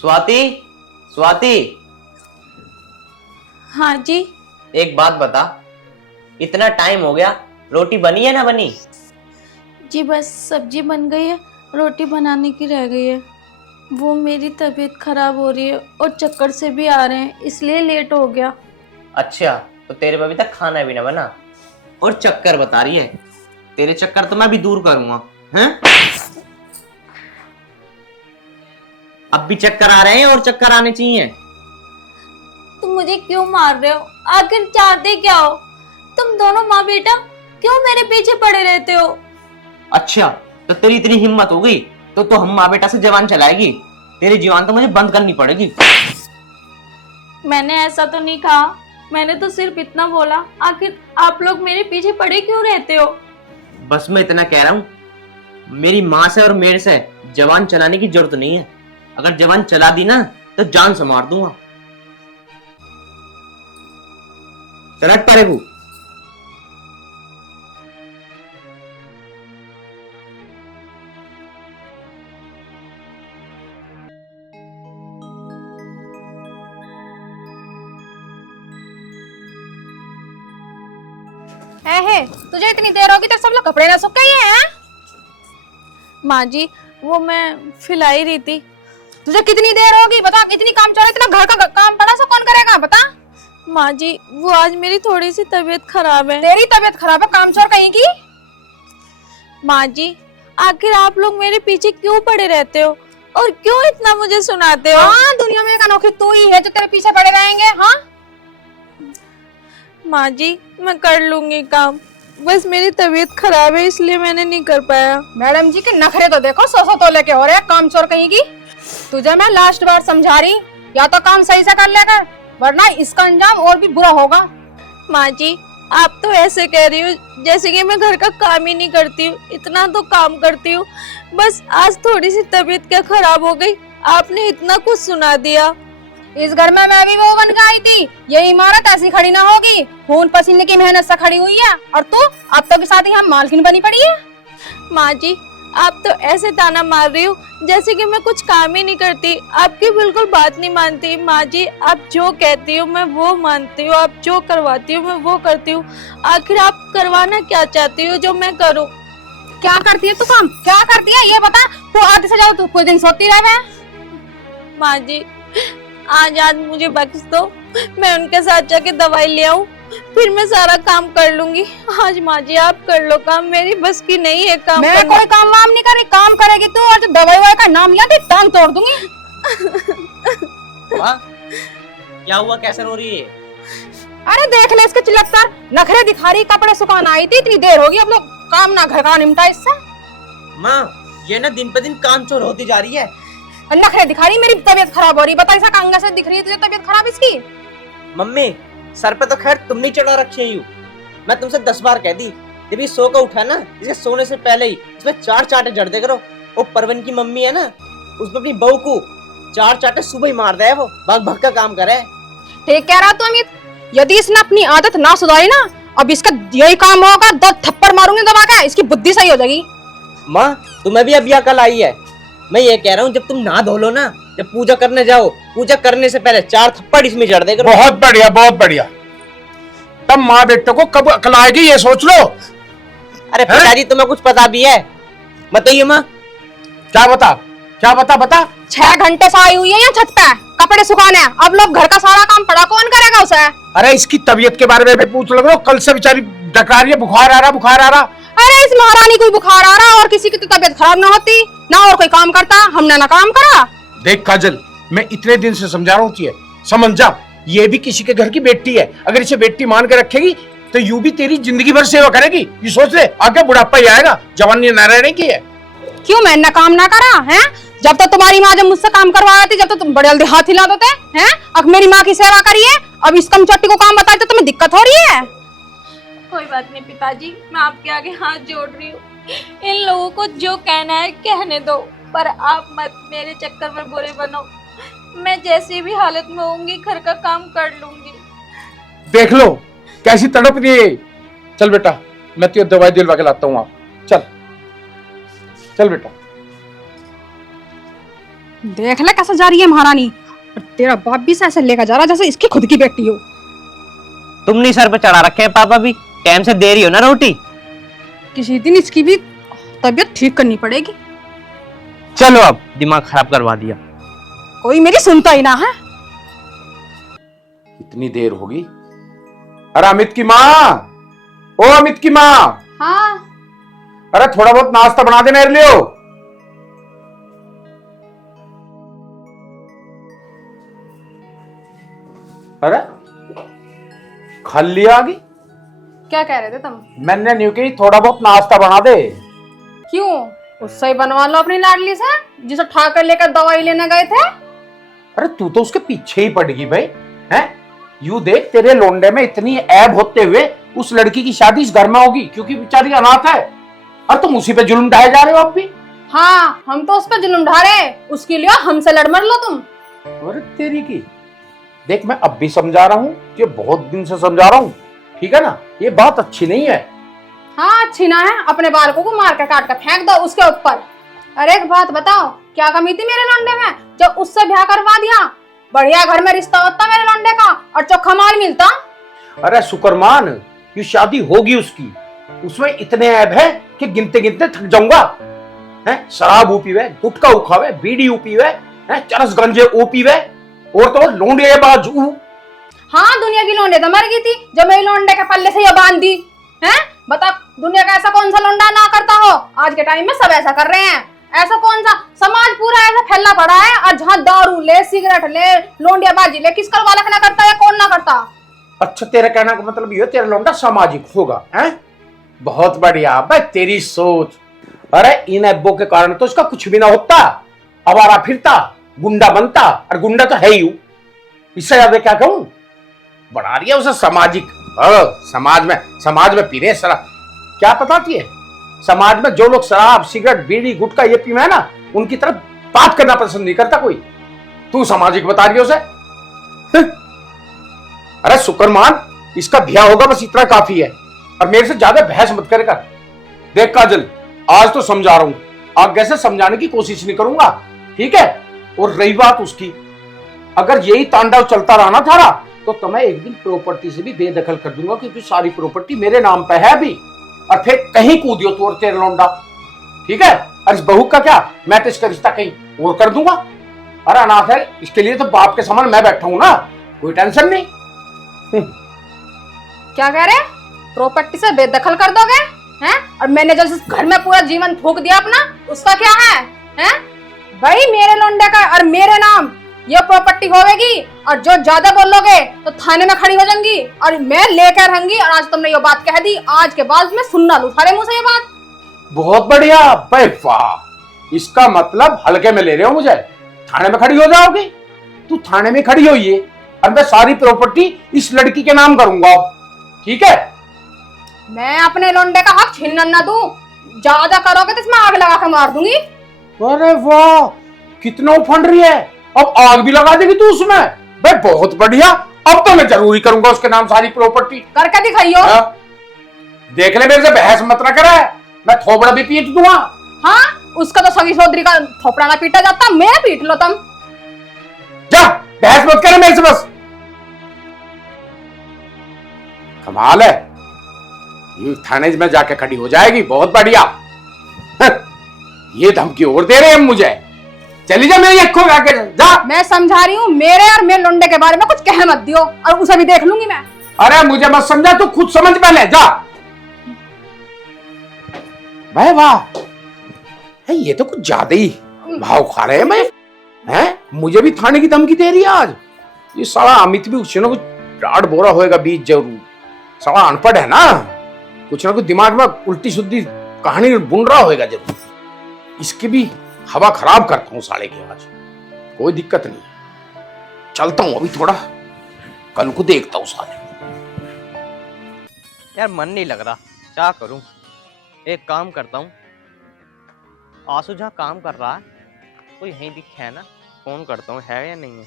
स्वाति, स्वाति। हाँ जी। एक बात बता, इतना टाइम हो गया, रोटी बनी है ना बनी? जी बस सब्जी बन गई है, रोटी बनाने की रह गई है। वो मेरी तबीयत खराब हो रही है और चक्कर से भी आ रहे हैं, इसलिए लेट हो गया। अच्छा, तो तेरे पे अभी तक खाना भी ना बना और चक्कर बता रही है। तेरे चक्कर तो मैं भी दूर करूंगा। हैं? अब भी चक्कर आ रहे हैं और चक्कर आने चाहिए। तुम मुझे क्यों मार रहे हो? आखिर चाहते क्या हो? तुम दोनों माँ बेटा क्यों मेरे पीछे पड़े रहते हो? अच्छा, तो तेरी इतनी हिम्मत हो गई तो हम माँ बेटा से जवान चलाएगी? तेरी जवान तो मुझे बंद करनी पड़ेगी। मैंने ऐसा तो नहीं कहा, मैंने तो सिर्फ इतना बोला, आखिर आप लोग मेरे पीछे पड़े क्यों रहते हो? बस मैं इतना कह रहा हूँ, मेरी माँ से और मेरे से जवान चलाने की जरूरत नहीं है। अगर जवान चला दी ना तो जान से मार दूंगा। चल हट पारे। है तुझे इतनी देर होगी तक सब लोग कपड़े ना सूख गए हैं? माँ जी वो मैं फैलाई रही थी। तुझे कितनी देर होगी बता? कितनी काम चल रहा है, इतना घर का काम पड़ा सो कौन करेगा बता? माँ जी वो आज मेरी थोड़ी सी तबीयत खराब है। तेरी तबीयत खराब है, काम चोर कहीं की? माँ जी आखिर आप लोग मेरे पीछे क्यों पड़े रहते हो और क्यों इतना मुझे सुनाते हो? हाँ, दुनिया में एक अनोखी तू ही है जो तेरे पीछे पड़े रहेंगे। हाँ माँ जी मैं कर लूंगी काम, बस मेरी तबीयत खराब है इसलिए मैंने नहीं कर पाया। मैडम जी के नखरे तो देखो, 100 तोले के हो रहे हैं, काम चोर कहीं की। तुझे मैं लास्ट बार समझा रही, या तो काम सही से कर लेकर, वरना इसका अंजाम और भी बुरा होगा। माँ जी आप तो ऐसे कह रही हो जैसे कि मैं घर का काम ही नहीं करती हूँ। इतना तो काम करती हूँ, बस आज थोड़ी सी तबीयत क्या खराब हो गई, आपने इतना कुछ सुना दिया। इस घर में मैं भी वो बन के आई थी, ये इमारत ऐसी खड़ी ना होगी। खून पसीने की मेहनत से खड़ी हुई है, और तू अब तो के साथ ही हम मालकिन बनी पड़ी है। माँ जी आप तो ऐसे ताना मार रही हो जैसे कि मैं कुछ काम ही नहीं करती, आपकी बिल्कुल बात नहीं मानती। माँ जी आप जो कहती हो मैं वो मानती हूँ, आप जो करवाती हो मैं वो करती हूँ। आखिर आप करवाना क्या चाहती हो जो मैं करूँ? क्या करती है तू काम? क्या करती है ये बता? तू आधे से ज्यादा तू पूरे दिन सोती रहे। माँ जी आज मुझे बख्श दो, मैं उनके साथ जाके दवाई ले आऊं, फिर मैं सारा काम कर लूंगी। आज माँ जी आप कर लो काम, मेरी बस की नहीं है काम मैं करना। कोई काम वाम नहीं करी, काम करेगी तू, और जो दवाई का नाम लिया थी टांग तोड़ दूंगी। माँ क्या हुआ, कैसे रो रही है? अरे देख ले इसके चिल्लतर, नखरे दिखा रही, कपड़े सुखाना आई थी, इतनी देर होगी, अब लोग काम ना घर का निपटा इससे। माँ ये ना दिन पे दिन काम चोर होती जा रही है। नखरे दिखा रही, मेरी तबीयत खराब हो रही, बता ऐसा कंगा से दिख रही है तुझे तबीयत खराब इसकी? मम्मी सर पे तो खैर तुम नहीं चढ़ा रखी है। मैं तुमसे 10 बार कह दी, जब ये सो का उठा ना, इसके सोने से पहले ही इसमें 4 चांटे जड़ दे करो। वो परवन की मम्मी है ना, उसमें अपनी बहू को 4 चांटे सुबह ही मार दे, वो भाग भाग का काम करे। ठीक कह रहा तू अमित, यदि इसने अपनी आदत ना सुधारी ना, अब इसका यही काम होगा, 2 थप्पड़ मारूंगी दबा के, इसकी बुद्धि सही हो जाएगी। माँ तुम्हें भी अभी अकल आई है। मैं ये कह रहा हूँ जब तुम नहा धो लो ना, जब पूजा करने जाओ, पूजा करने से पहले 4 थप्पड़ इसमें जड़ दे करो। बहुत बढ़िया, बहुत बढ़िया। तब माँ बेटे को कब अकल आएगी ये सोच लो। अरे पिताजी तुम्हें कुछ पता भी है? बताइए माँ। क्या बता, क्या बता? 6 घंटे से आई हुई है यहाँ छत पे, कपड़े सुखाने, अब लोग घर का सारा काम पड़ा, कौन करेगा उसे? अरे इसकी तबीयत के बारे में भी पूछ लो, कल से बेचारी डकरा रही है, बुखार आ रहा। अरे इस महारानी को बुखार आ रहा, और किसी की तो तबीयत खराब ना होती ना, और कोई काम करता, हमने ना काम करा। देख काजल, मैं इतने दिन से समझा रहा हूँ, समझ जा, ये भी किसी के घर की बेटी है। अगर इसे बेटी मान के रखेगी तो यूं भी तेरी जिंदगी भर सेवा करेगी। ये सोच ले, आगे बुढ़ापा ही आएगा, जवानी न रहने की है। क्यों मैंने काम ना करा है? जब तो तुम्हारी माँ जब मुझसे काम करवाया थी, जब तो तुम बड़े जल्दी हाथ हिला देते हैं। अब मेरी माँ की सेवा करिए, अब इस कम चोटी को काम बताए तो तुम्हें दिक्कत हो रही है। कोई बात नहीं पिताजी, मैं आपके आगे हाथ जोड़ रही हूँ, इन लोगों को जो कहना है कहने दो, पर आप मत मेरे चक्कर में बुरे बनो। मैं जैसी भी हालत में होंगी घर का काम कर लूंगी। देख लो कैसी तड़प रही है। चल बेटा, मैं तुझे दवाई दिलवा के लाता हूँ। चल चल बेटा। देख ले कैसे जा रही है महारानी। और तेरा बाप भी से ऐसे लेकर जा रहा जैसे इसकी खुद की बेटी हो। तुम नहीं सर पे चढ़ा रखे हैं पापा भी, टाइम से दे रही हो ना रोटी। किसी दिन इसकी भी तबीयत ठीक करनी पड़ेगी। चलो अब दिमाग खराब करवा दिया। कोई मेरी सुनता ही ना है। इतनी देर होगी। अरे अमित की माँ, ओ अमित की माँ, हाँ अरे थोड़ा बहुत नाश्ता बना दे मेरे लिए। अरे खाली आ गई। क्या कह रहे थे तुम? मैंने न्यू की थोड़ा बहुत नाश्ता बना दे। क्यों? उससे ही बनवा लो अपनी लाडली से, जिसे ठाकर लेकर दवाई लेने गए थे। अरे तू तो उसके पीछे ही पड़ गई भाई। हैं? यू देख, तेरे लोंडे में इतनी ऐब होते हुए उस लड़की की शादी इस घर में होगी क्योंकि बेचारी अनाथ है, और तुम उसी पे जुल्म ढाए जा रहे हो अब भी। हाँ, हम तो उस पर जुल्म ढा रहे, उसके लिए हमसे लड़ मर लो तुम। अरे तेरी की देख, मैं अब भी समझा रहा हूँ कि बहुत दिन से समझा रहा हूँ, ठीक है ना? ये बात अच्छी नहीं है। हाँ अच्छी ना है, अपने बालकों को मार के काट कर फेंक दो उसके ऊपर। अरे एक बात बताओ, क्या कमी थी मेरे लौंडे में जब उससे ब्याह करवा दिया? बढ़िया घर में रिश्ता होता मेरे लौंडे का और चोखा माल मिलता। अरे शुक्रमान, ये शादी होगी उसकी, उसमें इतने ऐब है कि गिनते गिनते थक जाऊंगा। हैं? शराब पीवे, गुटखा उखावे, बीड़ी पीवे, हैं? चरस गंजे पीवे, और तो लोंडे बाजू। हाँ, दुनिया की लौंडे तो मर गई थी जब मेरे लौंडे के पल्ले से ये बांध दी है। बता, दुनिया का ऐसा कौन सा लौंडा ना करता हो? आज के टाइम में सब ऐसा कर रहे हैं। ऐसा कौन सा समाज पूरा ऐसा फैला पड़ा है, और जहाँ दारू ले, सिगरेट ले, लोंडिया बाजी ले, किस कर वालक ना करता है, कौन ना करता? अच्छा, तेरा कहना का मतलब ये तेरा लौंडा सामाजिक होगा, हैं? बहुत बढ़िया भाई तेरी सोच। अरे इन अब्बों के कारण तो इसका कुछ भी ना होता, आवारा फिरता, गुंडा बनता, और गुंडा तो है ही। इससे ज्यादा क्या कहूं? बना रही है उसे सामाजिक। समाज में पी रहे शराब। क्या पता थी समाज में जो लोग शराब, सिगरेट, बीड़ी, गुटखा ये पी है ना, उनकी तरफ बात करना पसंद नहीं करता कोई। तू सामाजिक बता रही है उसे? अरे शुक्रमान, इसका ब्याह होगा बस इतना काफी है, और मेरे से ज्यादा बहस मत कर। देख काजल, आज तो समझा रहा हूं, आगे से समझाने की कोशिश नहीं करूंगा, ठीक है? और रही बात उसकी, अगर यही तांडव चलता रहा ना थारा, तो मैं एक दिन प्रॉपर्टी से भी बेदखल कर दूंगा, क्योंकि सारी प्रॉपर्टी मेरे नाम पे है अभी। और फिर कहीं कूदियो तू और तेरे लौंडा, ठीक है? और इस बहू का क्या, मैं तो इसका रिश्ता कहीं और कर दूंगा। अरे अनाथ है, इसके लिए तो बाप के समान मैं बैठा हूं ना, कोई टेंशन नहीं। क्या कह रहे? प्रॉपर्टी से बेदखल कर दोगे? हैं? और मैंने जो इस घर में पूरा जीवन फूंक दिया अपना, उसका क्या है? हैं? भाई मेरे लौंडे का और मेरे नाम ये प्रॉपर्टी होगी, और जो ज्यादा बोलोगे तो थाने में खड़ी हो जाऊंगी, और मैं लेकर रहूंगी। और आज तुमने ये बात कह दी, आज के बाद मैं सुनना लूं सारे मुंह से ये बात। बहुत बढ़िया भाई, वाह! इसका मतलब हल्के में ले रहे हो मुझे? थाने में खड़ी हो जाओगी? तू थाने में खड़ी होइए, और मैं सारी प्रॉपर्टी इस लड़की के नाम करूंगा, ठीक है? मैं अपने लौंडे का हक छीनने ना दूं। ज्यादा करोगे तो इसमें आग लगा के मार दूंगी। अरे वाह, कितना उफंड रही है! अब आग भी लगा देगी तू उसमें? भाई बहुत बढ़िया, अब तो मैं जरूरी करूंगा उसके नाम सारी प्रॉपर्टी। करके दिखाइयो। देख ले, मेरे से बहस मत ना करे, मैं थोबड़ा भी पीट दूंगा। हाँ, उसका तो सगी सौदरी का थोपड़ा ना पीटा जाता, मैं पीट लो तुम। जा, बहस मत करे मेरे से बस। कमाल है, ये थाने में जाके खड़ी हो जाएगी, बहुत बढ़िया। ये धमकी और दे रहे हैं मुझे। चली जा मेरी अखों में आके, जा। मैं समझा रही हूँ, मेरे और मेरे लौंडे के बारे में कुछ कह मत दियो, और उसे भी देख लूंगी मैं। अरे मुझे मत समझा, तू खुद समझ पहले, जा। भाई वाह, ये तो कुछ ज्यादा ही भाव खा रहे हैं। मैं हैं? मुझे भी थाने की धमकी दे रही है आज। ये साला अमित भी कुछ ना कुछ डांट बोरा होएगा बीच जरूर। साला अनपढ़ है ना, कुछ ना कुछ दिमाग में उल्टी सुद्दी कहानी बुन रहा होएगा जरूर। इसकी भी हवा खराब करता हूँ साले की आज, कोई दिक्कत नहीं, चलता हूँ अभी थोड़ा, कल को देखता हूँ साले। यार मन नहीं लग रहा, क्या करूं? एक काम करता हूं, आंसू जहाँ काम कर रहा है तो यहीं दिख है ना, फोन करता हूँ, है या नहीं है।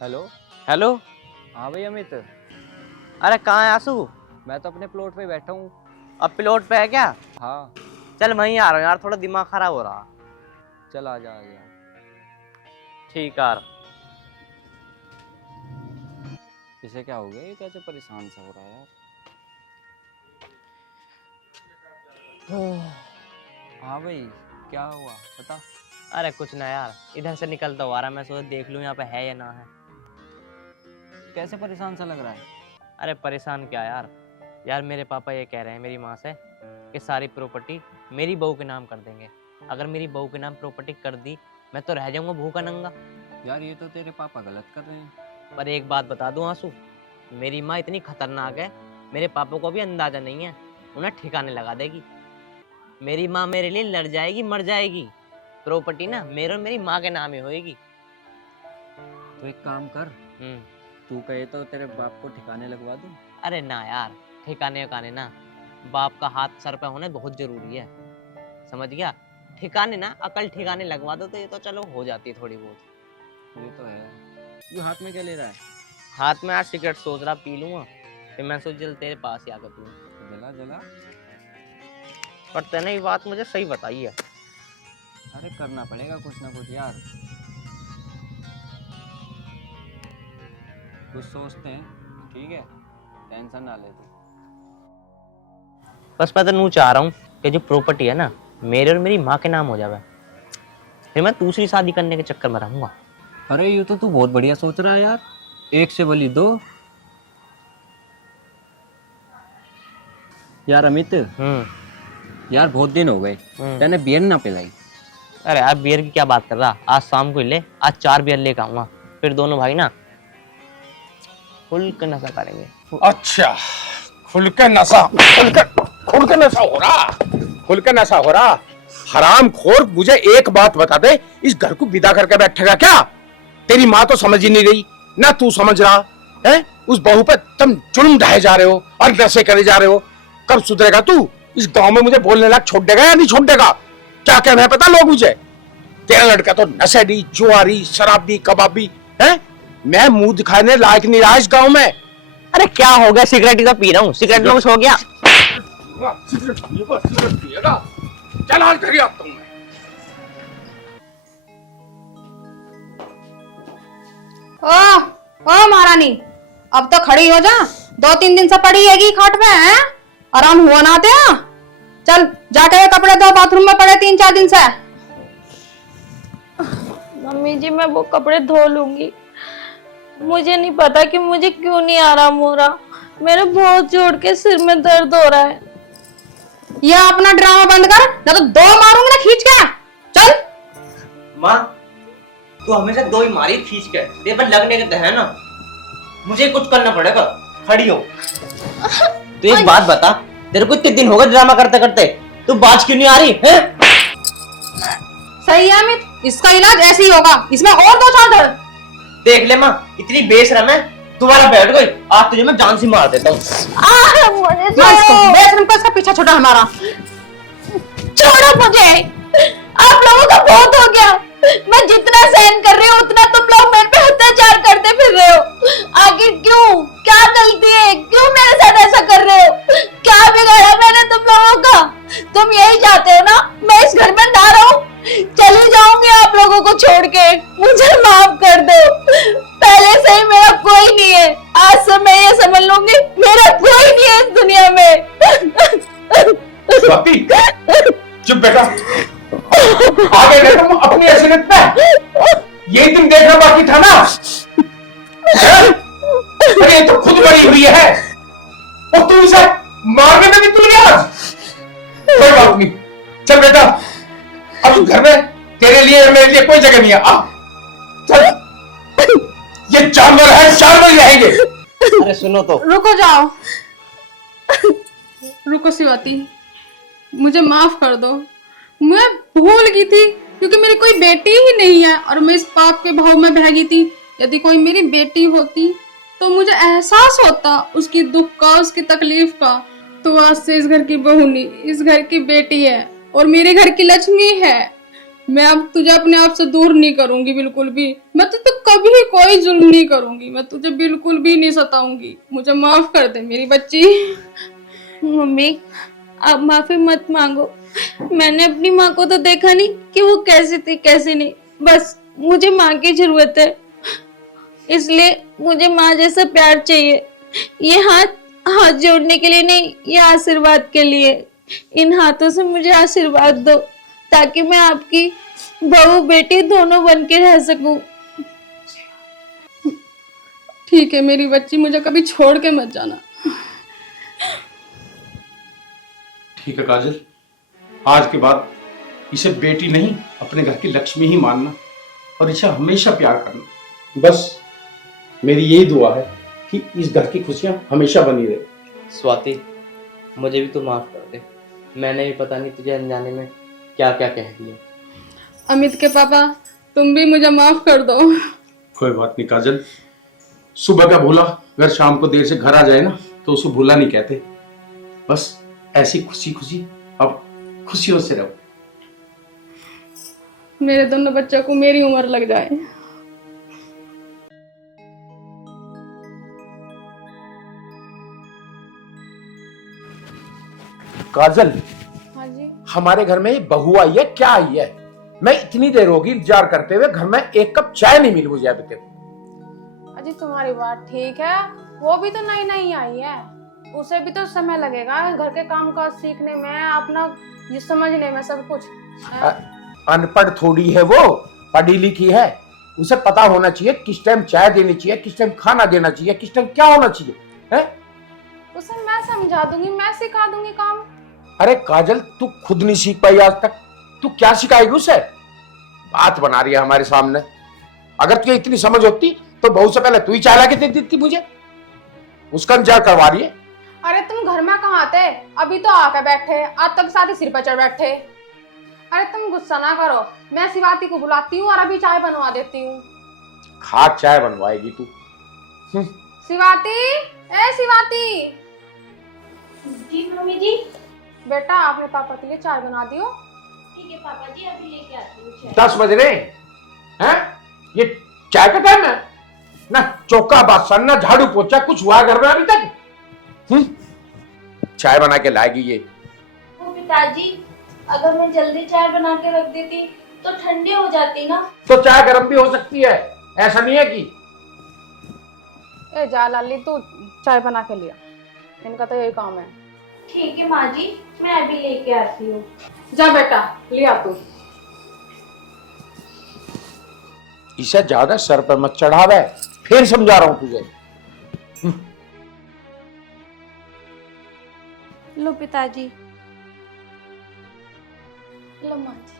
हेलो। हेलो। हाँ भाई अमित, अरे कहाँ है आंसू? मैं तो अपने प्लॉट पे बैठा हूँ। अब प्लॉट पे है क्या? हाँ। चल वहीं आ रहा हूँ यार, थोड़ा दिमाग खराब हो रहा। चल आ जा आ जा। ठीक यार। इसे क्या हो गया, ये कैसे परेशान सा हो रहा है यार। हाँ भाई, क्या हुआ बता। अरे कुछ ना यार, इधर से निकलता हुआ रहा, मैं सोचा देख लूँ यहाँ पे है या ना है। कैसे परेशान सा लग रहा है। अरे परेशान क्या यार, यार मेरे पापा ये कह रहे हैं मेरी माँ से कि सारी प्रॉपर्टी मेरी बहू के नाम कर देंगे। अगर मेरी बहू के नाम प्रॉपर्टी कर दी, मैं तो रह जाऊंगा भूखा नंगा। यार ये तो तेरे पापा गलत कर रहे हैं। पर एक बात बता दूं आंसू, मेरी माँ इतनी खतरनाक है, मेरे पापा को भी अंदाजा नहीं है, उन्हें ठिकाने लगा देगी। मेरी माँ मेरे लिए लड़ जाएगी, मर जाएगी। प्रॉपर्टी ना मेरे और मेरी माँ के नाम ही होएगी। तो एक काम कर, तू कहे तो तेरे बाप को ठिकाने लगवा दूं। अरे ना यार, ठिकाने वकाने ना, बाप का हाथ सर पे होना बहुत जरूरी है, समझ गया। ठिकाने ना, अकल ठिकाने लगवा दो तो ये तो चलो हो जाती है थोड़ी बहुत। ये तो है। तू हाथ में क्या ले रहा है। हाथ में यार सिगरेट सोच रहा पी लूंगा, फिर मैं सोच चल तेरे पास ही आकर पी लूं। जला जला। पर तूने ये बात मुझे सही बताई है। अरे करना पड़ेगा कुछ ना कुछ यार। कुछ सोचते हैं, ठीक है, टेंशन ना ले तू। बस मैं तो नू चाह रहा हूँ कि जो प्रॉपर्टी है ना मेरे और मेरी माँ के नाम हो जावे, फिर मैं दूसरी शादी करने के चक्कर में रहूंगा। अरे ये तो तू बहुत बढ़िया सोच रहा है यार, एक से बली दो। यार अमित, यार बहुत दिन हो गए तैने बियर ना पिलाई। अरे यार बियर की क्या बात कर रहा, आज शाम को ही ले, आज 4 बियर लेकर आऊंगा, फिर दोनों भाई ना फुल का नशा करेंगे। अच्छा, खुल के नशा हो रहा, खुल के नशा हो रहा। हराम खोर, मुझे एक बात बता दे, इस घर को विदा करके बैठेगा क्या। तेरी माँ तो समझ ही नहीं रही ना, तू समझ रहा है। उस बहू पे तुम जुल्म ढाए जा रहे हो और नशे करे जा रहे हो। कब सुधरेगा तू। इस गांव में मुझे बोलने लायक छोड़ देगा या नहीं छोड़ देगा, क्या कहना है पता लोग मुझे। तेरा लड़का तो नशेड़ी, जुआरी, शराबी, कबाबी है। मैं मुंह दिखाने लायक नहीं रहा इस गांव में। अरे क्या हो गया, सिगरेट ही तो पी रहा हूँ, सिगरेट में कुछ हो गया। सिगरेट पिएगा, चल आज घर ही आता हूं मैं। ओ महारानी, अब तो खड़ी हो जा, 2-3 दिन से पड़ी हैगी खाट पे। हैं आराम हुआ ना ते। चल जाके कपड़े धो, बाथरूम में पड़े 3-4 दिन से। मम्मी जी मैं वो कपड़े धो लूंगी, मुझे नहीं पता कि मुझे क्यों नहीं आराम हो रहा, मेरे बहुत जोड़ के सिर में दर्द हो रहा है। ये अपना ड्रामा बंद कर, ना तो 2 मारूंगी ना खींच के। चल। माँ तू हमेशा 2 ही मारी खींच के, तेरे पर लगने के तो है ना, मुझे कुछ करना पड़ेगा। खड़ी हो। तो एक बात बता, तेरे को इतने दिन हो गए ड्रामा करते करते, तू बाज क्यों नहीं आ रही है? सही है अमित, इसका इलाज ऐसे ही होगा, इसमें और 2-4 धड़। देख ले माँ, इतनी बेशरम है, दोबारा बैठ गई, आज तुझे मैं जान से मार देता हूँ। बेशरम को इसका पीछा छोड़ा हमारा। छोड़ो मुझे, आप लोगों का बहुत हो गया। मैं जितना सहन कर रही हूँ उतना तुम लोग मेरे पे अत्याचार करते फिर रहे हो। आखिर क्यों, क्या गलती है, क्यों मेरे साथ ऐसा कर रहे हो, क्या बिगाड़ा मैंने तुम लोगों का। तुम यही चाहते हो ना मैं इस घर में ना रहूं, चली जाऊंगी आप लोगों को छोड़ के, मुझे माफ कर दो। पहले से ही मेरा कोई नहीं है, आज से मैं ये समझ लूंगी मेरा कोई नहीं है इस दुनिया में। स्वाति, चुप बेटा, आगे देखो अपनी असलियत पे। यही तुम देखना बाकी था ना। अरे ये तो खुद बड़ी हुई है और तुम इसे मारने में भी तू नहीं आज। कोई बात नहीं, चल बेटा, अब उस घर में तेरे लिए और मेरे लिए कोई जगह नहीं है। आ चल, ये जानवर है, जानवर ही रहेंगे। अरे सुनो तो। रुको जाओ, रुको शिवाती, मुझे माफ कर दो, मैं भूल गई थी क्योंकि मेरी कोई बेटी ही नहीं है और मैं इस पाप के भाव में बह गई थी। यदि कोई मेरी बेटी होती तो मुझे एहसास होता उसकी दुख का, उसकी तकलीफ का। तो आज से इस घर की बहू नहीं, इस घर की बेटी है और मेरे घर की लक्ष्मी है। मैं अब तुझे अपने आप से दूर नहीं करूंगी बिल्कुल भी। मैं तुझे कभी कोई जुल्म नहीं करूंगी, मैं तुझे बिल्कुल भी नहीं सताऊंगी। मुझे माफ कर दे मेरी बच्ची। मम्मी आप माफी मत मांगो, मैंने अपनी माँ को तो देखा नहीं कि वो कैसी थी कैसी नहीं, बस मुझे माँ की जरूरत है, इसलिए मुझे माँ जैसा प्यार चाहिए। ये हाथ जोड़ने के लिए नहीं, ये आशीर्वाद के लिए। इन हाथों से मुझे आशीर्वाद दो ताकि मैं आपकी बहू बेटी दोनों बन के रह सकूं। ठीक है मेरी बच्ची, मुझे कभी छोड़ के मत जाना। ठीक है काजल, आज के बाद इसे बेटी नहीं अपने घर की लक्ष्मी ही मानना और इसे हमेशा प्यार करना। बस मेरी यही दुआ है कि इस घर की खुशियां हमेशा बनी रहे। स्वाति, मुझे भी तू माफ कर दे, मैंने भी पता नहीं तुझे अनजाने में क्या क्या कह दिया। अमित के पापा, तुम भी मुझे माफ कर दो। कोई बात नहीं काजल, सुबह का भूला अगर शाम को देर से घर आ जाए ना तो उसे भूला नहीं कहते। बस ऐसी खुशी खुशी अब खुशियों से रहो। मेरे दोनों बच्चों को मेरी उम्र लग जाए। काजल, हाँ जी। हमारे घर में बहू आई है, क्या आई है? मैं इतनी देर होगी इंतजार करते हुए, घर में एक कप चाय नहीं मिली मुझे अभी तक। अजी तुम्हारी बात ठीक है, वो भी तो नई नई आई है, उसे भी तो समय लगेगा घर के काम काज सीखने में, अपना ये समझने में सब कुछ। अनपढ़ थोड़ी है वो, पढ़ी लिखी है। उसे पता होना चाहिए किस टाइम चाय देनी चाहिए, किस टाइम खाना देना चाहिए, किस टाइम क्या होना चाहिए है? उसे मैं समझा दूंगी, मैं सिखा दूंगी काम। अरे काजल, तू खुद नहीं सीख पाई आज तक, तू क्या सिखाएगी उसे? बात बना रही है हमारे सामने। अगर तुझे इतनी समझ होती तो बहुत से पहले तू ही चाय ला के दे देती मुझे। उसका इंतजार करवा रही है। अरे तुम घर में कहाँ थे? अभी तो आकर बैठे, आज तक साथ ही सिर पर चढ़ बैठे। अरे तुम गुस्सा ना करो, मैं शिवाती को बुलाती हूँ और अभी चाय बनवा देती हूँ। खाक चाय बनवाएगी तू? शिवाती, ए शिवाती। जी मम्मी जी। बेटा आपने पापा के लिए चाय बना दियो। ठीक है पापा जी, अभी लेके आती हूँ चाय। 10 बज रहे हैं, ये चाय का टाइम है ना? चौका बासन ना झाड़ू पोछा कुछ हुआ घर में अभी तक? चाय बना के लाएगी ये। वो पिताजी, अगर मैं जल्दी चाय बना के रख देती तो ठंडी हो जाती ना। तो चाय गर्म भी हो सकती है, ऐसा नहीं है कि। ए जा लाली, तू चाय बना के लिया, इनका तो यही काम है। ठीक है माँ जी, मैं अभी लेके आती हूँ। जा बेटा लिया तू। इसे ज्यादा सर पर मत चढ़ावे, फिर समझा रहा हूं तुझे। लो पिताजी। लो माँ जी।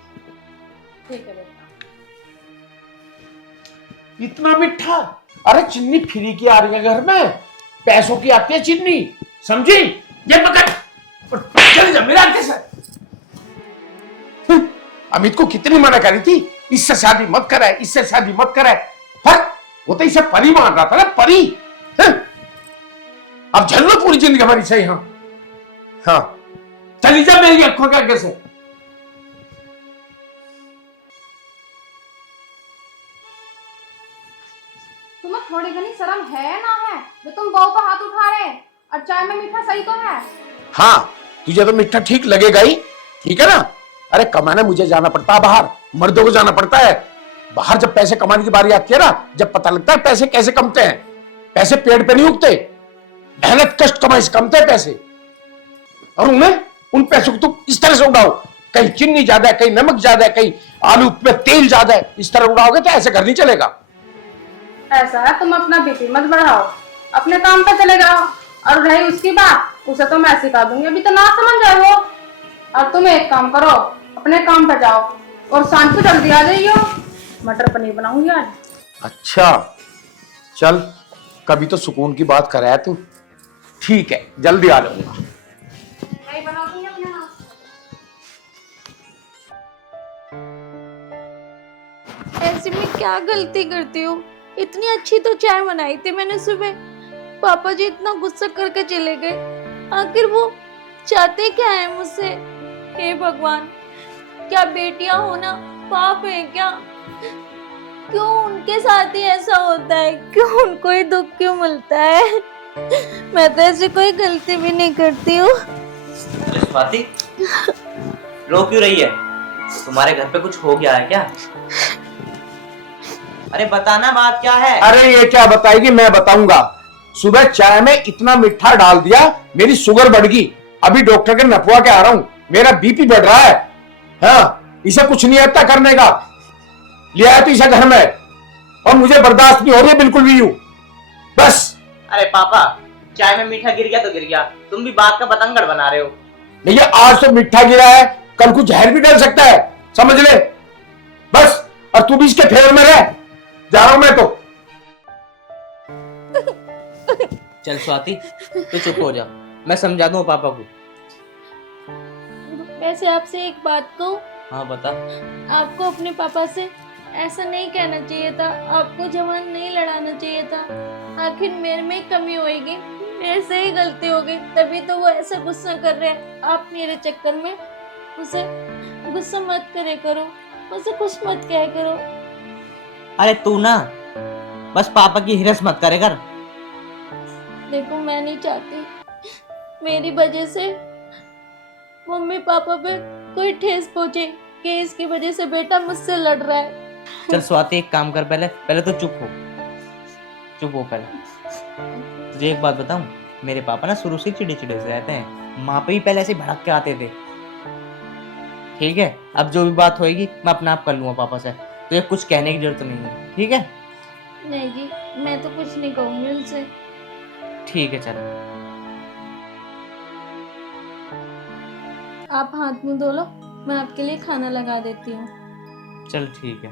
ठीक है बेटा। इतना मीठा? अरे चीनी फ्री की आ रही है घर में, पैसों की आती है चीनी, समझी? ये पकड़ और चल जा मेरे आगे से। अमित को कितनी मना करी थी, इससे शादी मत कराए, इससे शादी मत कराए। वो तो इसे परी मान रहा था ना, परी। अब झल लो पूरी जिंदगी हमारी सही। हाँ हाँ, चली जा मेरी आंखों के आगे से। तुम्हें थोड़ी घनी शर्म है ना है जो तुम बहू पर हाथ उठा रहे हैं? और चाय में मीठा सही तो है। हाँ, तुझे तो मीठा ठीक लगेगा ही, ठीक है ना? अरे कमाने मुझे जाना पड़ता है बाहर, मर्दों को जाना पड़ता है बाहर। जब पैसे कमाने की बारी आती है ना, जब पता लगता है पैसे कैसे कमते हैं। पैसे पेड़ पे नहीं उगते, मेहनत कष्ट कमाई से कमते हैं पैसे। और उन पैसों को तुम इस तरह से उड़ाओ, कहीं चीनी ज्यादा है, कहीं नमक ज्यादा है, कहीं आलू में तेल ज्यादा है, इस तरह उड़ाओगे तो ऐसे घर नहीं चलेगा। ऐसा है, तुम अपना बीपी मत बढ़ाओ, अपने काम पे चले जाओ। और रही उसकी बात, उसे तो मैं सिखा दूंगी, अभी तो ना समझ रहे हो। और तुम एक काम करो, अपने काम पे जाओ और शाम को जल्दी आ जाइयो, मटर पनीर बनाऊंगी आज। अच्छा चल, कभी तो सुकून की बात कराया तू। ठीक है, जल्दी आ जाऊंगा। नहीं बनाऊंगी अपने हाथ। ऐसे में क्या गलती करती हूँ? इतनी अच्छी तो चाय बनाई थी मैंने सुबह, पापा जी इतना गुस्सा करके चले गए। आखिर वो चाहते क्या है मुझसे? हे भगवान, क्या बेटियां होना पाप है क्या? क्यों उनके साथ ही ऐसा होता है? क्यों उनको ही दुख क्यों मिलता है? मैं तो ऐसी कोई गलती भी नहीं करती हूँ। स्वाति, रो क्यों रही है? तुम्हारे घर पे कुछ हो गया है क्या? अरे बताना बात क्या है? अरे ये क्या बताएगी, मैं बताऊंगा। सुबह चाय में इतना मीठा डाल दिया, मेरी शुगर बढ़ गई। अभी डॉक्टर के नपवा के आ रहा हूं, मेरा बीपी बढ़ रहा है। हाँ, इसे कुछ नहीं आता करने का। ले आया तो इसे घर में, और मुझे बर्दाश्त नहीं हो रही है बिल्कुल भी यूं। बस। अरे पापा, चाय में मीठा गिर गया तो गिर गया, तुम भी बात का पतंगड़ बना रहे हो। भैया आज तो मीठा गिरा है, कल को जहर भी डल सकता है, समझ ले। बस, और तू भी इसके फेवर में रह। जा रहा हूं मैं तो। चल स्वाति, तू चुप हो जा, मैं समझा दूं पापा को। वैसे आपसे एक बात कहूं, हाँ बता। आपको अपने पापा से ऐसा नहीं कहना चाहिए था, आपको जवान नहीं लड़ाना चाहिए था। आखिर मेरे में कमी होगी, मेरे से ही गलती हो गई, तभी तो वो ऐसा गुस्सा कर रहे हैं। आप मेरे चक्कर में उसे गुस्सा मत करे करो, उसे कुछ मत कहा करो। अरे तू ना बस पापा की हिरस मत करे कर। देखो मैं नहीं चाहती मेरी वजह से मम्मी पापा पे कोई ठेस पहुंचे कि इसकी वजह से बेटा मुझसे लड़ रहा है। चल स्वाति एक काम कर, पहले तो चुप हो पहले। तुझे एक बात बताऊं, मेरे पापा ना शुरू से चिड़े-चिड़े से रहते हैं, माँ पे भी पहले ऐसे भड़क के आते थे। ठीक है, अब जो भी बात होएगी मैं अपना आप कर लूंगा पापा से, तुझे कुछ कहने की जरूरत नहीं है, ठीक है? नहीं जी, मैं तो कुछ नहीं कहूंगी उनसे। ठीक है चल। आप हाथ मुंह धो लो, मैं आपके लिए खाना लगा देती हूँ। चल ठीक है,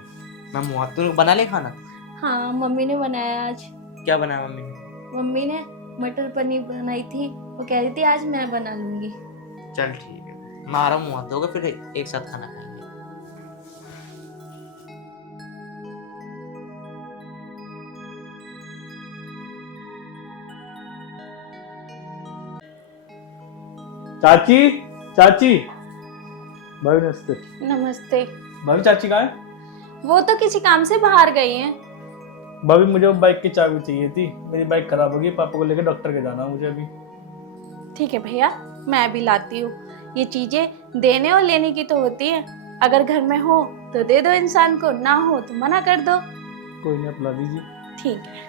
मैं मुँह हाथ तो बना ले खाना। हाँ, मम्मी ने बनाया आज। क्या बनाया मम्मी ने? मम्मी ने मटर पनीर बनाई थी, वो कह रही थी आज मैं बना लूंगी। चल ठीक है, मैं आ रहा हूँ, मुँह हाथ धोकर फिर एक साथ खाना खाएंगे। चाची, चाची। भाभी नमस्ते। नमस्ते। भाभी चाची कहाँ है? वो तो किसी काम से बाहर गई हैं। भाभी मुझे वो बाइक की चाबी चाहिए थी, मेरी बाइक खराब हो गई, पापा को लेकर डॉक्टर के जाना है मुझे अभी। ठीक है भैया, मैं भी लाती हूँ। ये चीजें देने और लेने की तो होती है, अगर घर में हो तो दे दो इंसान को, ना हो तो मना कर दो। कोई नहीं, आप ला दीजिए। ठीक है।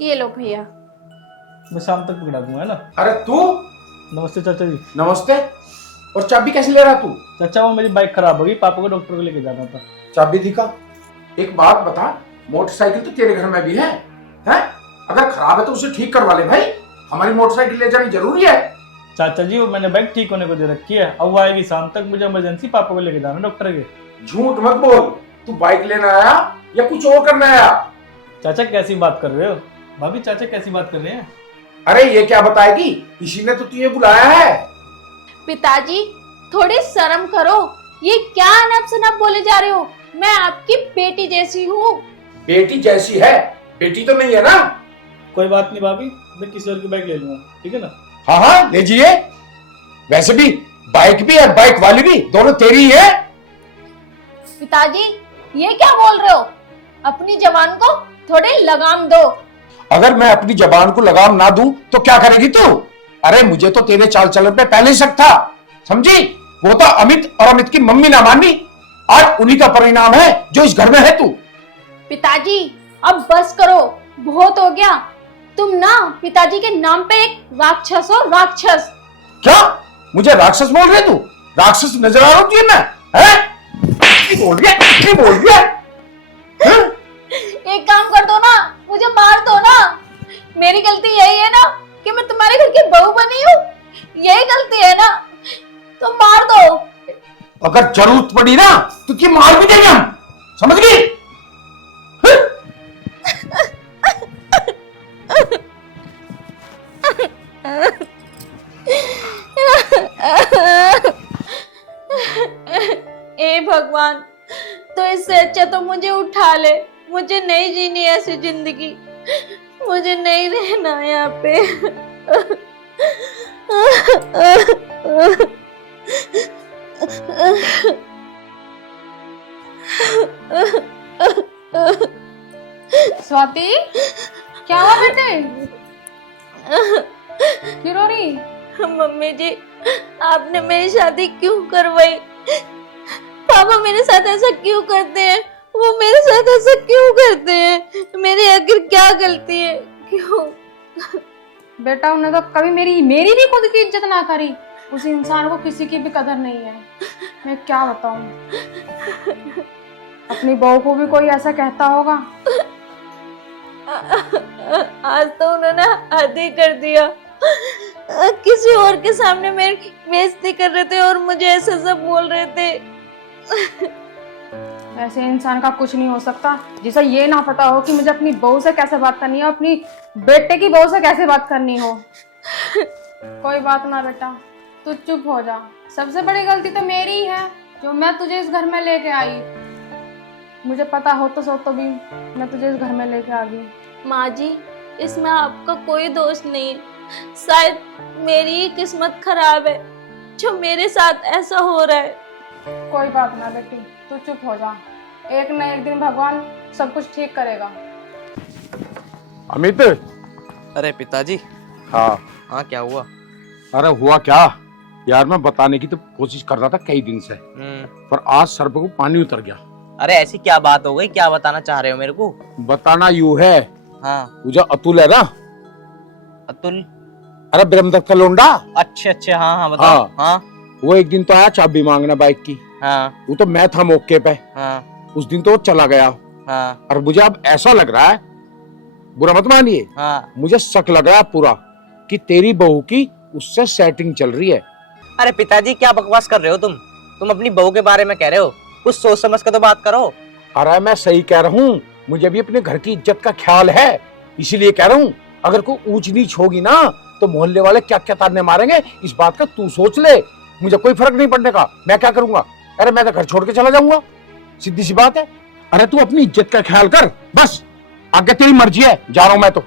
ये लो भैया। मैं शाम तक पकड़ा दूंगा, है ना? अरे तू। नमस्ते चाचा जी। नमस्ते। और चाबी कैसे ले रहा तू? चाचा वो मेरी बाइक खराब हो गई, पापा को डॉक्टर को लेके जाना था। चाबी दिखा। एक बात बता, मोटरसाइकिल तो तेरे घर में भी है? अगर खराब है तो उसे ठीक करवा ले भाई, हमारी मोटरसाइकिल ले जानी जरूरी है। चाचा जी वो मैंने बाइक ठीक होने को दे रखी है, अब वो आएगी शाम तक, मुझे इमरजेंसी पापा को लेके जाना डॉक्टर के। झूठ मत बोल, तू बाइक लेना आया या कुछ और करना आया? चाचा कैसी बात कर रहे हो? भाभी चाचा कैसी बात कर रहे हैं? अरे ये क्या बताएगी, इसी ने तो तुझे बुलाया है। पिताजी थोड़ी शर्म करो, ये क्या अनब शनब बोले जा रहे हो? मैं आपकी बेटी जैसी हूँ। बेटी जैसी है, बेटी तो नहीं है ना? कोई बात नहीं भाभी, मैं किसी और की बाइक ले लूंगा, ठीक है ना? हाँ हाँ लीजिए। वैसे भी बाइक भी है, बाइक वाली भी, दोनों तेरी ही है। पिताजी ये क्या बोल रहे हो? अपनी जवान को थोड़ी लगाम दो। अगर मैं अपनी जबान को लगाम ना दूं तो क्या करेगी तू? अरे मुझे तो तेरे चाल चलन पे पहले ही शक था, समझी? वो तो अमित और अमित की मम्मी ना मानी, आज उन्हीं का परिणाम है जो इस घर में है तू। पिताजी अब बस करो, बहुत हो गया। तुम ना पिताजी के नाम पे एक राक्षस हो, राक्षस। क्या मुझे राक्षस बोल रहे तू? राक्षस नजर आ रहा हूं तुझे मैं? बोल दिया एक काम कर दो ना, मुझे मार दो ना। मेरी गलती यही है ना कि मैं तुम्हारे घर की बहू बनी हूँ, यही गलती है ना, तो मार दो। अगर जरूरत पड़ी ना तो क्या मार भी देंगे हम, समझ गई? ए भगवान, तो इससे अच्छा तो मुझे उठा ले, मुझे नहीं जीनी ऐसी जिंदगी, मुझे नहीं रहना यहाँ पे। स्वाति, क्या हुआ बेटे? क्यों रो रही? मम्मी जी, आपने मेरी शादी क्यों करवाई? पापा मेरे साथ ऐसा क्यों करते हैं? वो मेरे साथ ऐसा क्यों करते हैं? मेरी आखिर क्या गलती है? क्यों? बेटा उन्हें तो कभी मेरी भी खुद की इज्जत ना करी। उस इंसान को किसी की भी कदर नहीं है। मैं क्या बताऊं? अपनी बहू को भी कोई ऐसा कहता होगा। आज तो उन्होंने हद ही कर दिया। किसी और के सामने मेरी बेइज्जती कर रहे थे और मुझे ऐसा सब बोल रहे थे। ऐसे इंसान का कुछ नहीं हो सकता जिसे ये ना पता हो कि मुझे अपनी बहू से कैसे बात करनी है, अपनी बेटे की बहू से कैसे बात करनी हो। कोई बात ना बेटा, तू चुप हो जा। सबसे बड़ी गलती तो मेरी ही है जो मैं तुझे इस घर में लेके आई। मुझे पता हो तो भी मैं तुझे इस घर में लेके आ गई। माँ जी, इसमें आपका कोई दोष नहीं है। शायद मेरी ही किस्मत खराब है जो मेरे साथ ऐसा हो रहा है। कोई बात ना बेटी, तू चुप हो जा। एक न एक दिन भगवान सब कुछ ठीक करेगा। अमित। अरे पिताजी। हाँ हाँ, क्या हुआ? अरे हुआ क्या यार, मैं बताने की तो कोशिश कर रहा था कई दिन से, पर आज सर पे को पानी उतर गया। अरे ऐसी क्या बात हो गई? क्या बताना चाह रहे हो मेरे को? बताना यूं है, हाँ। वो जो अतुल है ना, अतुल? अरे ब्रह्मदत्त का लोंडा। अच्छा अच्छा, हाँ हाँ बताओ। हाँ। वो एक दिन तो आया चाबी मांगने बाइक की। हाँ। वो तो मैं था मौके पे। हाँ। उस दिन तो वो चला गया। हाँ। और मुझे अब ऐसा लग रहा है, बुरा मत मानिए, हाँ। मुझे शक लग रहा है पूरा कि तेरी बहू की उससे सेटिंग चल रही है। अरे पिताजी, क्या बकवास कर रहे हो तुम? तुम अपनी बहू के बारे में कह रहे हो? कुछ सोच समझ कर तो बात करो। अरे मैं सही कह रहा हूँ, मुझे भी अपने घर की इज्जत का ख्याल है, इसीलिए कह रहा हूँ। अगर कोई ऊंच नीच होगी ना तो मोहल्ले वाले क्या क्या ताने मारेंगे, इस बात का तू सोच ले। मुझे कोई फर्क नहीं पड़ने का, मैं क्या करूंगा? अरे मैं तो घर छोड़ के चला जाऊंगा, सीधी सी बात है। अरे तू अपनी इज्जत का ख्याल कर बस, आगे तेरी मर्जी है, जा रहा हूं मैं तो।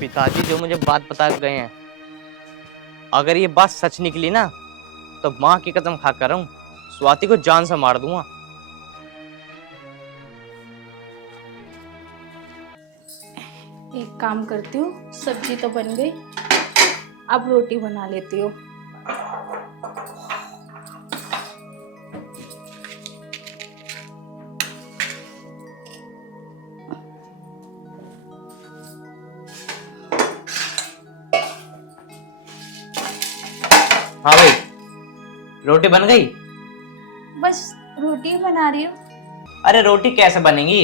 पिताजी जो मुझे बात बता के गए हैं, अगर ये बात सच निकली ना तो माँ की कसम खा कर रहा हूं, स्वाति को जान से मार दूंगा। एक काम करती हूँ, सब्जी तो बन गई, अब रोटी बना लेती हूँ। हाँ भाई, रोटी बन गई? बस रोटी बना रही हूँ। अरे रोटी कैसे बनेगी?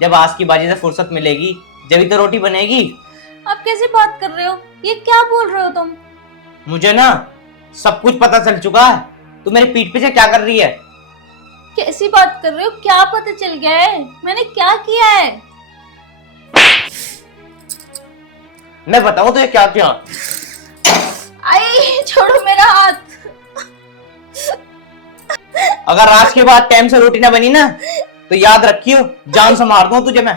जब आज की बाजी से फुर्सत मिलेगी जब तो रोटी बनेगी। आप कैसे बात कर रहे हो? ये क्या बोल रहे हो तुम? मुझे ना सब कुछ पता चल चुका है, तू मेरे पीठ पीछे क्या कर रही है? कैसी बात कर रहे हो? क्या पता चल गया है? मैंने क्या किया है? मैं बताऊं तो ये क्या किया? आई, छोड़ो मेरा हाथ। अगर आज के बाद टाइम से रोटी ना बनी ना तो याद रखियो, जान से मार दूं तुझे मैं।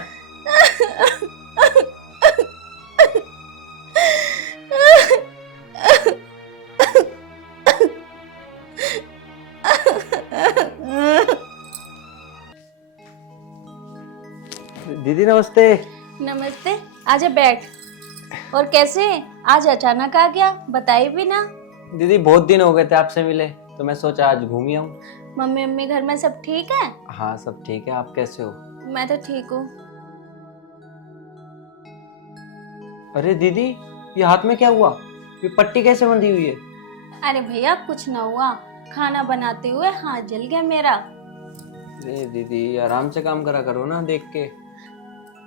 दीदी नमस्ते। नमस्ते, आजा बैठ। और कैसे आज अचानक आ गया, बताई भी ना? दीदी बहुत दिन हो गए थे आपसे मिले, तो मैं सोचा आज घूम ही आऊं। मम्मी मम्मी घर में सब ठीक है? हाँ सब ठीक है, आप कैसे हो? मैं तो ठीक हूँ। अरे दीदी, ये हाथ में क्या हुआ? ये पट्टी कैसे बंधी हुई है? अरे भैया कुछ ना हुआ, खाना बनाते हुए हाथ जल गया मेरा। अरे दीदी आराम से काम करा करो ना, देख के।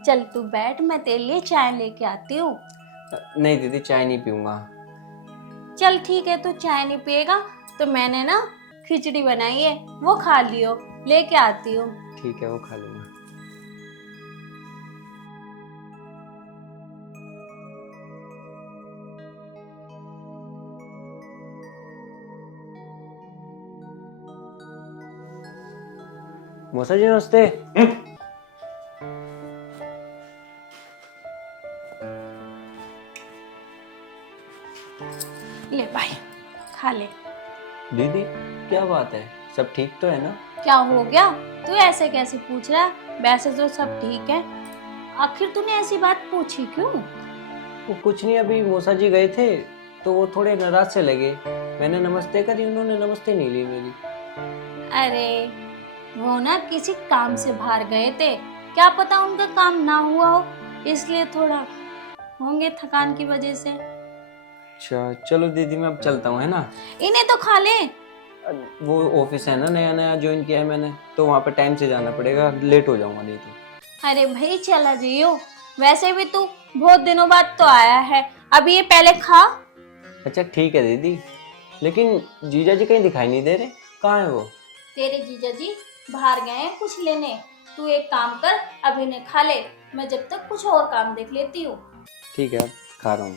चल तू बैठ, मैं तेरे लिए चाय लेके आती हूँ। नहीं दीदी, चाय नहीं पीऊंगा। चल ठीक है, तू चाय नहीं पिएगा तो मैंने ना खिचड़ी बनाई है, वो खा लियो, लेके आती हूँ। ठीक है, वो खा लूंगा। मौसा जी नमस्ते। ले भाई, खा ले। दीदी क्या बात है, सब ठीक तो है ना? क्या हो गया? तू ऐसे कैसे पूछ रहा है? वैसे तो सब ठीक है। आखिर तूने ऐसी बात पूछी क्यों? वो कुछ नहीं, अभी मौसा जी गए थे तो वो थोड़े नाराज से लगे। मैंने नमस्ते करी, उन्होंने नमस्ते नहीं ली मेरी। अरे वो ना किसी काम से बाहर गए थे, क्या पता उनका काम ना हुआ हो, इसलिए थोड़ा होंगे थकान की वजह से। अच्छा चलो दीदी, मैं अब चलता हूँ, है ना। इन्हें तो खा ले। वो ऑफिस है ना, नया नया ज्वाइन किया है मैंने, तो वहाँ पे टाइम से जाना पड़ेगा, लेट हो जाऊंगा नहीं तो। अरे भाई चला जियो, वैसे भी तू बहुत दिनों बाद तो आया है, अभी ये पहले खा। अच्छा ठीक है दीदी, लेकिन जीजा जी कहीं दिखाई नहीं दे रहे, कहाँ है वो? तेरे जीजा जी बाहर गए हैं कुछ लेने, तू एक काम कर, अभी इन्हें खा ले, मैं जब तक कुछ और काम देख लेती हूँ। ठीक है, अब खा रहा हूँ।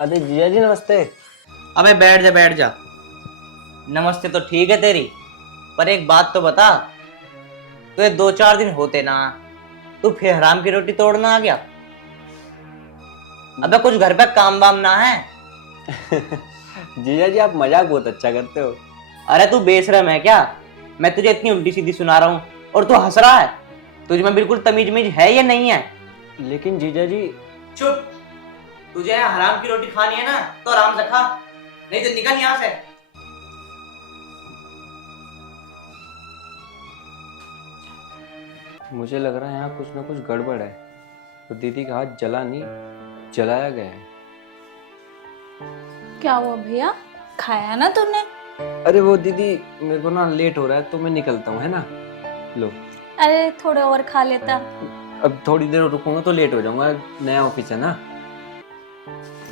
अरे जीजा जी नमस्ते। अबे बैठ जा। नमस्ते तो ठीक है तेरी, पर एक बात तो बता, तो ये 2-4 दिन होते ना तू फिर हराम की रोटी तोड़ना आ गया। अबे कुछ घर पे काम वाम ना है? जीजा जी आप मजाक बहुत अच्छा करते हो। अरे तू बेशरम है क्या? मैं तुझे इतनी उल्टी सीधी सुना रहा हूँ और तू हंस रहा है। तुझे में बिल्कुल तमीज है या नहीं है? लेकिन जीजा जी। चुप। तुझे हराम की रोटी खानी है ना तो आराम से खा, नहीं तो निकल यहाँ से। मुझे लग रहा है यहाँ कुछ ना कुछ गड़बड़ है, तो दीदी का हाथ जला नहीं, जलाया गया है। क्या हुआ भैया, खाया ना तूने? अरे वो दीदी, मेरे को ना लेट हो रहा है तो मैं निकलता हूँ, है ना। लो। अरे थोड़े और खा लेता। अब थोड़ी देर रुकूंगा तो लेट हो जाऊंगा, नया ऑफिस है ना।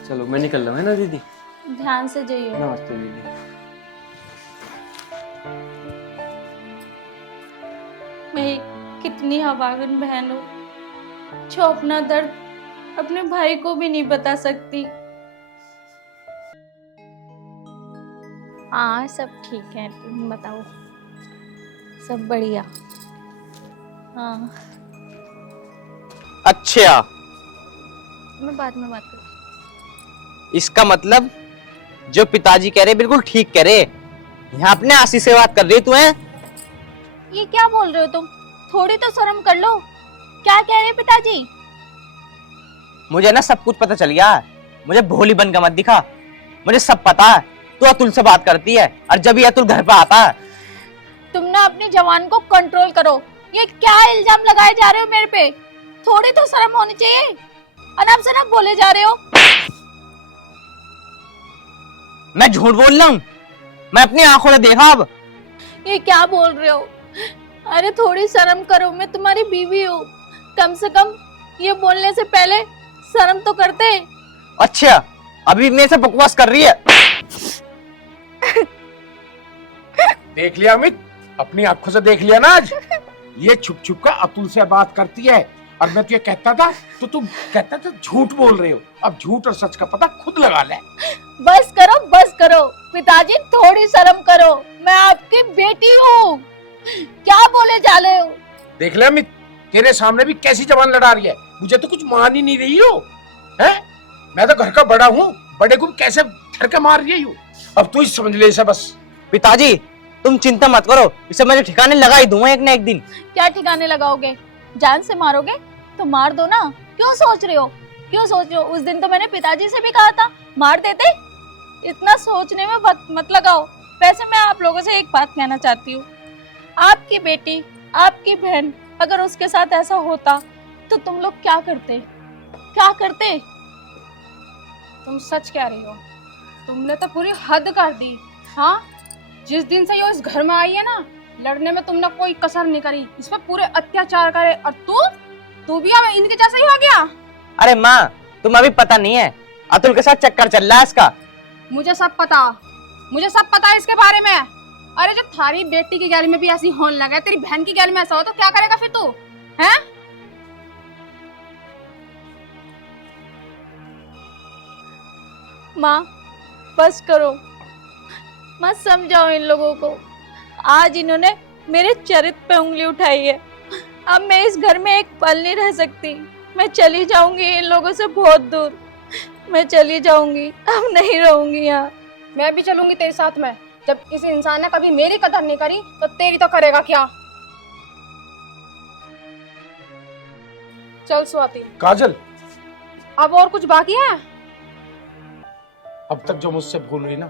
चलो मैं निकल रहा हूँ, है ना दीदी। ध्यान से जाइए। नमस्ते दीदी। मैं कितनी हवागन बहन हूँ जो अपना दर्द अपने भाई को भी नहीं बता सकती। हाँ सब ठीक है, तुम बताओ। सब बढ़िया। हाँ अच्छा, मैं बाद में बात करूँ। इसका मतलब जो पिताजी कह रहे बिल्कुल ठीक कह रहे। यहाँ अपने आशीष से बात कर रही तू है? ये क्या बोल रहे हो तुम? थोड़ी तो शर्म कर लो। क्या कह रहे पिताजी? मुझे ना सब कुछ पता चल गया है, मुझे भोली बन का मत दिखा, मुझे सब पता है। तू अतुल से बात करती है और जब ये अतुल घर पे आता है। तुम ना अपनी जवान को कंट्रोल करो। ये क्या इल्जाम लगाए जा रहे हो मेरे पे? थोड़ी तो शर्म होनी चाहिए। अनाप शनाप बोले जा रहे हो। मैं झूठ बोल रहा हूँ? मैं अपनी आंखों से देखा। अब ये क्या बोल रहे हो? अरे थोड़ी शर्म करो, मैं तुम्हारी बीवी हूँ। कम से कम ये बोलने से पहले शर्म तो करते। अच्छा, अभी मेरे से बकवास कर रही है। देख लिया अमित, अपनी आंखों से देख लिया ना आज। ये छुप छुप का अतुल से बात करती है और मैं तुझे कहता था तो तू कहता था झूठ बोल रहे हो। अब झूठ और सच का पता खुद लगा ले। बस करो पिताजी, थोड़ी शर्म करो। मैं आपकी बेटी हूँ। क्या बोले जा रहे हो? देख ले अमित, तेरे सामने भी कैसी जबान लड़ा रही है। मुझे तो कुछ मान ही नहीं रही हो, हैं? मैं तो घर का बड़ा हूँ, बड़े को कैसे धर के मार रही हूँ। अब तू ही समझ ले इसे बस। पिताजी तुम चिंता मत करो, इसे मैं ठिकाने लगा ही दूंगा एक ना एक दिन। क्या ठिकाने लगाओगे? जान से मारोगे तो मार दो ना। क्यों सोच रहे हो? उस दिन तो मैंने पिताजी से भी कहा था मार देते। इतना सोचने में वक्त मत लगाओ। वैसे मैं आप लोगों से एक बात कहना चाहती हूँ, आपकी बेटी, आपकी बहन, अगर उसके साथ ऐसा होता तो तुम लोग क्या करते? तुम सच कह रही हो, तुमने तो पूरी हद कर दी। हाँ, जिस दिन से ये इस घर में आई है ना, लड़ने में तुमने कोई कसर नहीं करी, इस पर पूरे अत्याचार करे। और तू भी अब इनके जैसा ही हो गया। अरे माँ, तुम अभी पता नहीं है, अतुल के साथ चक्कर चल रहा है इसका। मुझे सब पता है इसके बारे में। अरे जब थारी बेटी की गैल में भी ऐसी होने लगा, तेरी बहन की गैल में ऐसा हो तो क्या करेगा फिर तू, हैं? माँ बस करो, मत समझाओ इन लोगों को। आज इन्होंने मेरे चरित्र पे उंगली उठाई है। अब मैं इस घर में एक पल नहीं रह सकती। मैं चली जाऊंगी इन लोगों से बहुत दूर। मैं चली जाऊंगी, अब नहीं रहूंगी यहाँ। मैं भी चलूंगी तेरे साथ में। जब इस इंसान ने कभी मेरी कदर नहीं करी तो तेरी तो करेगा क्या। चल स्वाति, काजल, अब और कुछ बाकी है? अब तक जो मुझसे भूल हुई ना,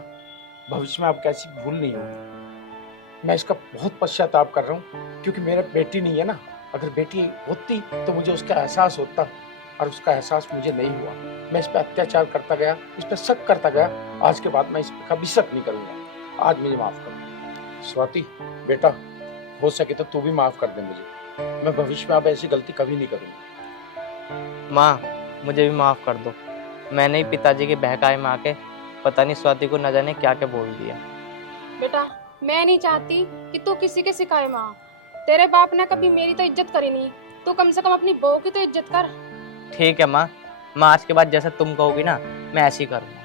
भविष्य में अब कैसी भूल नहीं होगी। मैं इसका बहुत पश्चाताप कर रहा हूँ, क्योंकि मेरा बेटी नहीं है ना। अगर बेटी होती तो मुझे उसका एहसास होता, और उसका एहसास मुझे नहीं हुआ। मैं इस पर अत्याचार करता गया, इस पर शक करता गया। आज के बाद मैं इस पर कभी शक नहीं करूंगा। आज मुझे माफ कर स्वाति। बेटा, हो सके तो तू भी माफ कर दे मुझे। मैं भविष्य में अब ऐसी गलती कभी नहीं करूंगा। माँ, मुझे भी माफ़ कर दो। मैंने ही पिताजी के बहकाए में आके पता नहीं स्वाति को न जाने क्या क्या बोल दिया। बेटा, मैं नहीं चाहती कि तू किसी के शिकाय में आ। तेरे बाप ने कभी मेरी तो इज्जत करी नहीं, तू कम से कम अपनी बहू की तो इज्जत कर। ठीक है माँ, मैं आज के बाद जैसे तुम कहोगी ना, मैं ऐसे ही करूँगा।